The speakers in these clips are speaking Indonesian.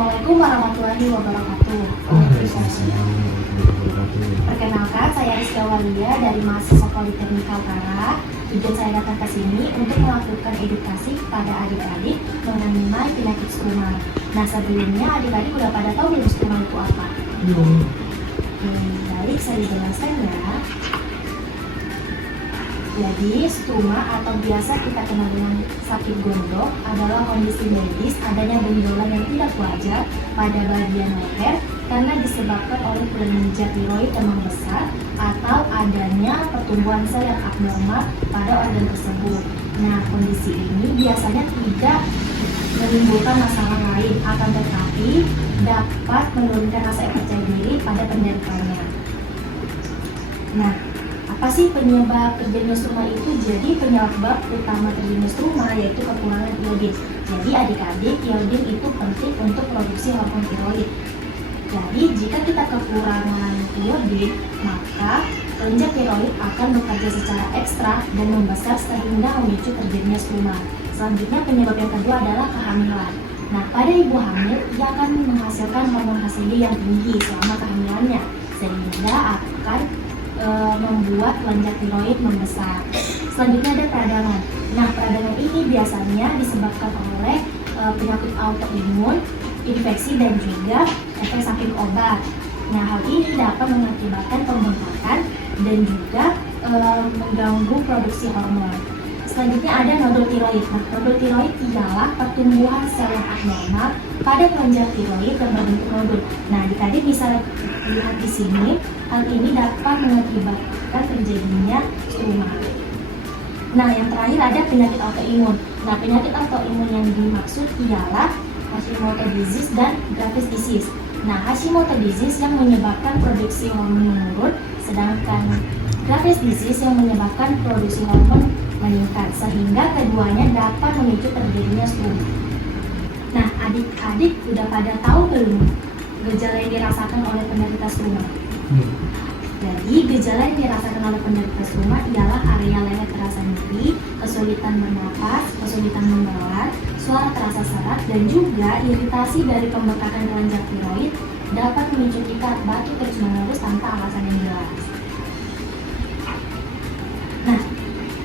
Assalamualaikum warahmatullahi wabarakatuh. Perkenalkan, saya Rizka Walia dari mahasiswa Politeknik Kaltara. Tujuan saya datang ke sini untuk melakukan edukasi kepada adik-adik mengenai penyakit struma. Nah, sebelumnya adik-adik udah pada tahu belum struma itu apa? Baik, saya jelaskan ya. Jadi, struma atau biasa kita kenal dengan sakit gondok adalah kondisi medis adanya benjolan yang tidak wajar pada bagian leher karena disebabkan oleh kelenjar tiroid yang membesar atau adanya pertumbuhan sel yang abnormal pada organ tersebut. Nah, kondisi ini biasanya tidak menimbulkan masalah lain, akan tetapi dapat menurunkan rasa percaya diri pada penderitanya. Nah, apa sih penyebab terjadinya struma itu? Jadi penyebab utama terjadinya struma yaitu kekurangan iodin. Jadi adik-adik, iodin itu penting untuk produksi hormon tiroid. Jadi jika kita kekurangan iodin, maka kelenjar tiroid akan bekerja secara ekstra dan membesar sehingga memicu terjadinya struma. Selanjutnya penyebab yang kedua adalah kehamilan. Nah, pada ibu hamil ia akan menghasilkan hormon HCG yang tinggi selama kehamilannya sehingga akan membuat kelenjar tiroid membesar. Selanjutnya ada peradangan. Nah, peradangan ini biasanya disebabkan oleh penyakit autoimun, infeksi dan juga efek samping obat. Nah, hal ini dapat mengakibatkan pembengkakan dan juga mengganggu produksi hormon. Selanjutnya ada nodul tiroid. Nah, nodul tiroid ialah pertumbuhan sel yang abnormal pada kelenjar tiroid yang berbentuk nodul. Nah, adik-adik bisa lihat di sini, hal ini dapat mengakibatkan terjadinya struma. Nah, yang terakhir ada penyakit autoimun. Nah, penyakit autoimun yang dimaksud ialah Hashimoto disease dan Graves disease. Nah, Hashimoto disease yang menyebabkan produksi hormon menurun, sedangkan Graves disease yang menyebabkan produksi hormon meningkat, sehingga keduanya dapat memicu terjadinya struma. Nah, adik-adik udah pada tahu belum gejala yang dirasakan oleh penderita struma? Jadi, gejala yang dirasakan oleh penderita struma ialah area leher terasa nyeri, kesulitan bernapas, kesulitan membelah, suara terasa serak, dan juga iritasi dari pembekakan kelenjar tiroid dapat memicu kita batuk terus-menerus tanpa alasan yang jelas. Nah,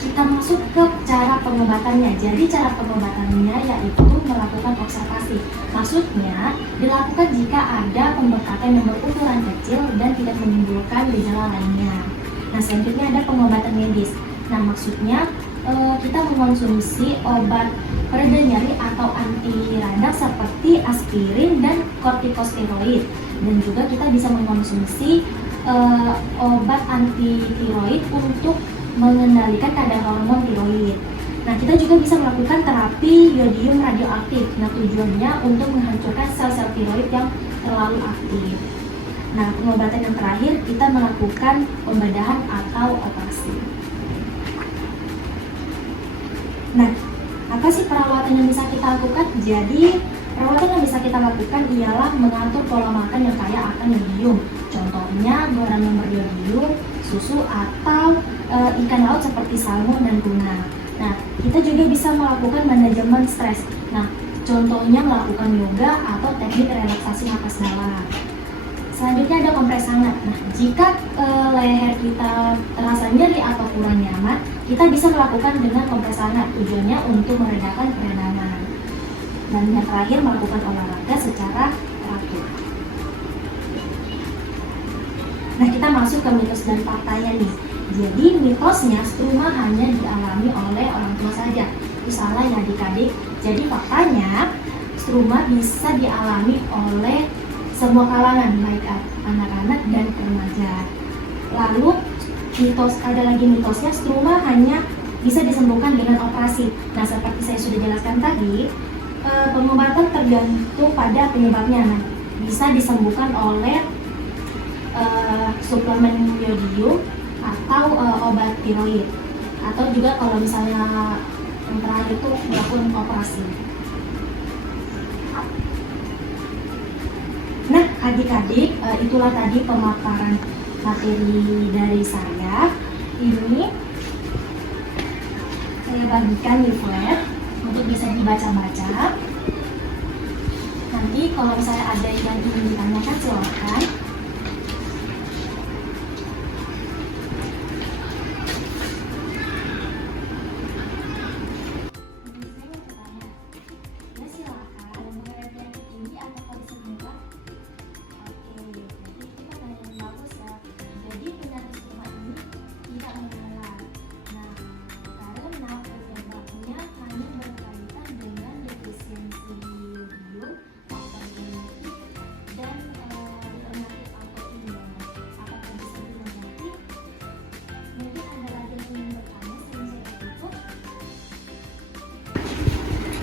kita masuk ke cara pengobatannya. Jadi cara pengobatannya yaitu melakukan observasi. Maksudnya dilakukan jika ada pembekakan yang berukuran kecil dan tidak menimbulkan gejala lainnya. Nah, selanjutnya ada pengobatan medis. Nah, maksudnya kita mengonsumsi obat pereda nyeri atau anti radang seperti aspirin dan kortikosteroid. Dan juga kita bisa mengonsumsi obat anti tiroid untuk mengendalikan kadar hormon tiroid. Nah, kita juga bisa melakukan terapi yodium radioaktif. Nah, tujuannya untuk menghancurkan sel-sel tiroid yang terlalu aktif. Nah, pengobatan yang terakhir kita melakukan pembedahan atau operasi. Nah, apa sih perawatan yang bisa kita lakukan? Jadi, perawatan yang bisa kita lakukan ialah mengatur pola makan yang kaya akan yodium. Contohnya, garam yang beriodium, susu atau ikan laut seperti salmon dan tuna. Nah, kita juga bisa melakukan manajemen stres. Nah, contohnya melakukan yoga atau teknik relaksasi napas dalam. Selanjutnya ada kompres hangat. Nah, jika leher kita terasa nyeri atau kurang nyaman, kita bisa melakukan dengan kompres hangat. Tujuannya untuk meredakan peradangan. Dan yang terakhir, melakukan olahraga secara teratur. Nah, kita masuk ke mitos dan faktanya nih. Jadi mitosnya struma hanya dialami oleh orang tua saja. Itu salah ya adik-adik. Jadi faktanya struma bisa dialami oleh semua kalangan, baik anak-anak dan remaja. Lalu ada lagi mitosnya struma hanya bisa disembuhkan dengan operasi. Nah, seperti saya sudah jelaskan tadi, pengobatan tergantung pada penyebabnya. Nah, bisa disembuhkan oleh suplemen yodium atau obat tiroid, atau juga kalau misalnya yang terakhir itu melakukan operasi. Nah, adik-adik, itulah tadi pemaparan materi dari saya. Ini saya bagikan leaflet untuk bisa dibaca-baca. Nah, nanti kalau misalnya ada yang ingin ditanyakan silakan. Ya silakan. Ada mengenai penyakit ini atau kondisi penyebab? Oke, berarti itu pertanyaan yang bagus ya. Jadi penyakit stigma ini tidak menular. Nah, karena penyebabnya hanya berkaitan dengan defisiensi yodium atau genetik dan penyakit autoimun. Apakah bisa penyakit? Mungkin ada lagi yang ingin bertanya sebelum saya tutup.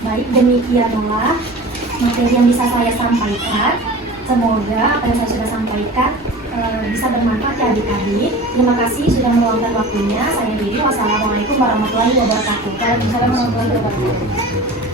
Baik, demikianlah materi yang bisa saya sampaikan. Semoga apa yang saya sudah sampaikan bisa bermanfaat ya adik-adik. Terima kasih sudah meluangkan waktunya. Saya Riri. Wassalamualaikum warahmatullahi wabarakatuh. Waalaikumsalam warahmatullahi wabarakatuh.